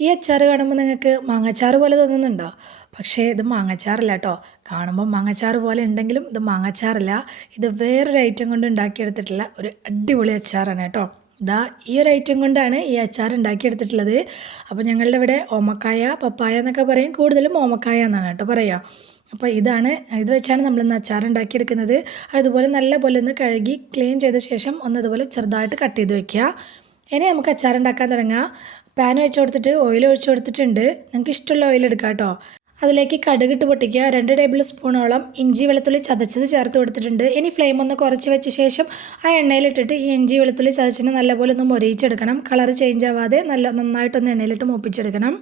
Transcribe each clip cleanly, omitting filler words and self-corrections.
ഈ അച്ചാർ കാണുമ്പോൾ നിങ്ങൾക്ക് മാങ്ങാച്ചാർ പോലെ തോന്നുന്നുണ്ടോ? പക്ഷേ ഇത് മാങ്ങാച്ചാറല്ല കേട്ടോ. കാണുമ്പോൾ മാങ്ങാച്ചാർ പോലെ ഉണ്ടെങ്കിലും ഇത് മാങ്ങാച്ചാറല്ല. ഇത് വേറൊരു ഐറ്റം കൊണ്ട് ഉണ്ടാക്കിയെടുത്തിട്ടുള്ള ഒരു അടിപൊളി അച്ചാറാണ് കേട്ടോ. ഇതാ ഈ ഒരു ഐറ്റം കൊണ്ടാണ് ഈ അച്ചാർ ഉണ്ടാക്കിയെടുത്തിട്ടുള്ളത്. അപ്പോൾ ഞങ്ങളുടെ ഇവിടെ ഓമക്കായ, പപ്പായ എന്നൊക്കെ പറയും. കൂടുതലും ഓമക്കായ എന്നാണ് കേട്ടോ പറയുക. അപ്പോൾ ഇത് വെച്ചാണ് നമ്മളിന്ന് അച്ചാർ ഉണ്ടാക്കിയെടുക്കുന്നത്. അതുപോലെ നല്ല പോലെ ഒന്ന് കഴുകി ക്ലീൻ ചെയ്ത ശേഷം ഒന്ന് ഇതുപോലെ ചെറുതായിട്ട് കട്ട് ചെയ്ത് വെക്കുക. ഇനി നമുക്ക് അച്ചാർ ഉണ്ടാക്കാൻ തുടങ്ങാം. പാൻ വെച്ച് കൊടുത്തിട്ട് ഓയിൽ ഒഴിച്ച് കൊടുത്തിട്ടുണ്ട്. നിങ്ങൾക്ക് ഇഷ്ടമുള്ള ഓയിൽ എടുക്കാം കേട്ടോ. അതിലേക്ക് കടുകിട്ട് പൊട്ടിക്കുക. 2 ടേബിൾ സ്പൂണോളം ഇഞ്ചി വെളുത്തുള്ളി ചതച്ചത് ചേർത്ത് കൊടുത്തിട്ടുണ്ട്. ഇനി ഫ്ലെയിം ഒന്ന് കുറച്ച് വെച്ച ശേഷം ആ എണ്ണയിലിട്ടിട്ട് ഈ ഇഞ്ചി വെളുത്തുള്ളി ചതച്ചിട്ട് നല്ലപോലെ ഒന്ന് മൊരിയിച്ചെടുക്കണം. കളർ ചേഞ്ച് ആവാതെ നന്നായിട്ടൊന്ന് എണ്ണയിലിട്ട് മൂപ്പിച്ചെടുക്കണം.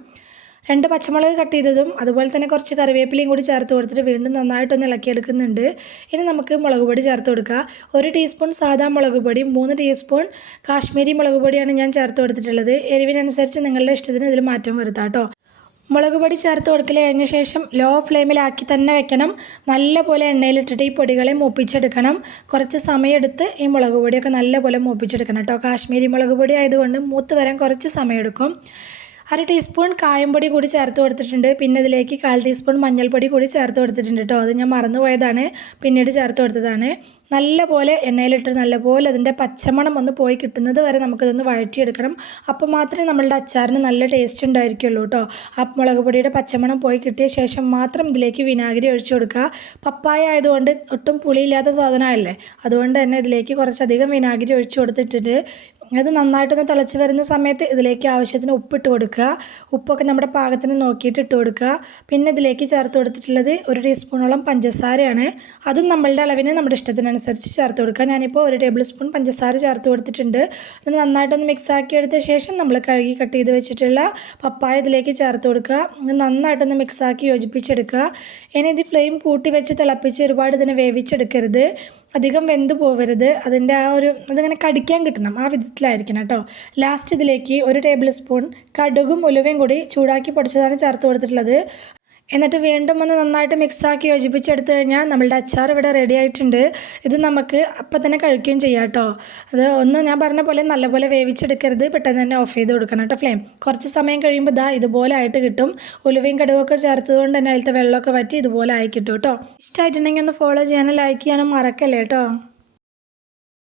2 പച്ചമുളക് കട്ട് ചെയ്തതും അതുപോലെ തന്നെ കുറച്ച് കറിവേപ്പിലയും കൂടി ചേർത്ത് കൊടുത്തിട്ട് വീണ്ടും നന്നായിട്ടൊന്ന് ഇളക്കിയെടുക്കുന്നുണ്ട്. ഇനി നമുക്ക് മുളക് പൊടി ചേർത്ത് കൊടുക്കുക. 1 ടീസ്പൂൺ സാദാ മുളക് പൊടി, 3 ടീസ്പൂൺ കാശ്മീരി മുളക് പൊടിയാണ് ഞാൻ ചേർത്ത് കൊടുത്തിട്ടുള്ളത്. എരിവിനനുസരിച്ച് നിങ്ങളുടെ ഇഷ്ടത്തിന് ഇതിൽ മാറ്റം വരുത്താം കേട്ടോ. മുളക് പൊടി ചേർത്ത് കൊടുക്കൽ കഴിഞ്ഞ ശേഷം ലോ ഫ്ലെയിമിലാക്കി തന്നെ വെക്കണം. നല്ലപോലെ എണ്ണയിലിട്ടിട്ട് ഈ പൊടികളെ മൂപ്പിച്ചെടുക്കണം. കുറച്ച് സമയമെടുത്ത് ഈ മുളക് പൊടിയൊക്കെ നല്ലപോലെ മൂപ്പിച്ചെടുക്കണം കേട്ടോ. കാശ്മീരി മുളക് പൊടി ആയതുകൊണ്ട് മൂത്ത് വരാൻ കുറച്ച് സമയമെടുക്കും. 1 ടീസ്പൂൺ കായംപൊടി കൂടി ചേർത്ത് കൊടുത്തിട്ടുണ്ട്. പിന്നെ ഇതിലേക്ക് 1/4 ടീസ്പൂൺ മഞ്ഞൾപ്പൊടി കൂടി ചേർത്ത് കൊടുത്തിട്ടുണ്ട് കേട്ടോ. അത് ഞാൻ മറന്നു പോയതാണ്, പിന്നീട് ചേർത്ത് കൊടുത്തതാണ്. നല്ലപോലെ എണ്ണയിലിട്ട് നല്ലപോലെ അതിൻ്റെ പച്ചമണം ഒന്ന് പോയി കിട്ടുന്നത് വരെ നമുക്കിതൊന്ന് വഴറ്റിയെടുക്കണം. അപ്പോൾ മാത്രമേ നമ്മളുടെ അച്ചാറിന് നല്ല ടേസ്റ്റ് ഉണ്ടായിരിക്കുള്ളൂ കേട്ടോ. ആ മുളക് പൊടിയുടെ പച്ചമണം പോയി കിട്ടിയ ശേഷം മാത്രം ഇതിലേക്ക് വിനാഗിരി ഒഴിച്ചു കൊടുക്കുക. പപ്പായ ആയതുകൊണ്ട് ഒട്ടും പുളിയില്ലാത്ത സാധനമല്ലേ, അതുകൊണ്ട് തന്നെ ഇതിലേക്ക് കുറച്ചധികം വിനാഗിരി ഒഴിച്ചു കൊടുത്തിട്ടുണ്ട്. അത് നന്നായിട്ടൊന്ന് തിളച്ച് വരുന്ന സമയത്ത് ഇതിലേക്ക് ആവശ്യത്തിന് ഉപ്പിട്ട് കൊടുക്കുക. ഉപ്പൊക്കെ നമ്മുടെ പാകത്തിന് നോക്കിയിട്ട് ഇട്ട് കൊടുക്കുക. പിന്നെ ഇതിലേക്ക് ചേർത്ത് കൊടുത്തിട്ടുള്ളത് 1 ടീസ്പൂണോളം പഞ്ചസാരയാണ്. അതും നമ്മളുടെ അളവിന് നമ്മുടെ ഇഷ്ടത്തിനനുസരിച്ച് ചേർത്ത് കൊടുക്കുക. ഞാനിപ്പോൾ 1 ടേബിൾ സ്പൂൺ പഞ്ചസാര ചേർത്ത് കൊടുത്തിട്ടുണ്ട്. ഇത് നന്നായിട്ടൊന്ന് മിക്സ് ആക്കി എടുത്ത ശേഷം നമ്മൾ കഴുകി കട്ട് ചെയ്ത് വെച്ചിട്ടുള്ള പപ്പായ ഇതിലേക്ക് ചേർത്ത് കൊടുക്കുക. നന്നായിട്ടൊന്ന് മിക്സ് ആക്കി യോജിപ്പിച്ചെടുക്കുക. ഇനി ഇത് ഫ്ലെയിം കൂട്ടി വെച്ച് തിളപ്പിച്ച് ഒരുപാട് ഇതിനെ വേവിച്ചെടുക്കരുത്. അധികം വെന്ത് പോവരുത്. അതിങ്ങനെ കടിക്കാൻ കിട്ടണം, ആ വിധത്തിലായിരിക്കണം കേട്ടോ. ലാസ്റ്റ് ഇതിലേക്ക് 1 ടേബിൾ സ്പൂൺ കടുകും ഉലുവയും കൂടി ചൂടാക്കി പൊടിച്ചതാണ് ചേർത്ത് കൊടുത്തിട്ടുള്ളത്. എന്നിട്ട് വീണ്ടും ഒന്ന് നന്നായിട്ട് മിക്സാക്കി യോജിപ്പിച്ചെടുത്ത് കഴിഞ്ഞാൽ നമ്മളുടെ അച്ചാർ ഇവിടെ റെഡി ആയിട്ടുണ്ട്. ഇത് നമുക്ക് അപ്പം തന്നെ കഴിക്കുകയും ചെയ്യാം കേട്ടോ. ഞാൻ പറഞ്ഞ പോലെ നല്ലപോലെ വേവിച്ചെടുക്കരുത്, പെട്ടെന്ന് തന്നെ ഓഫ് ചെയ്ത് കൊടുക്കണം കേട്ടോ ഫ്ലെയിം. കുറച്ച് സമയം കഴിയുമ്പോൾ ഇതുപോലെ ആയിട്ട് കിട്ടും. ഉലുവയും കടുവൊക്കെ ചേർത്തതുകൊണ്ട് തന്നെ അതിലത്തെ വെള്ളമൊക്കെ വറ്റി ഇതുപോലെ ആയി കിട്ടും കേട്ടോ. ഇഷ്ടമായിട്ടുണ്ടെങ്കിൽ ഒന്ന് ഫോളോ ചെയ്യാനും ലൈക്ക് ചെയ്യാനും മറക്കല്ലേ കേട്ടോ.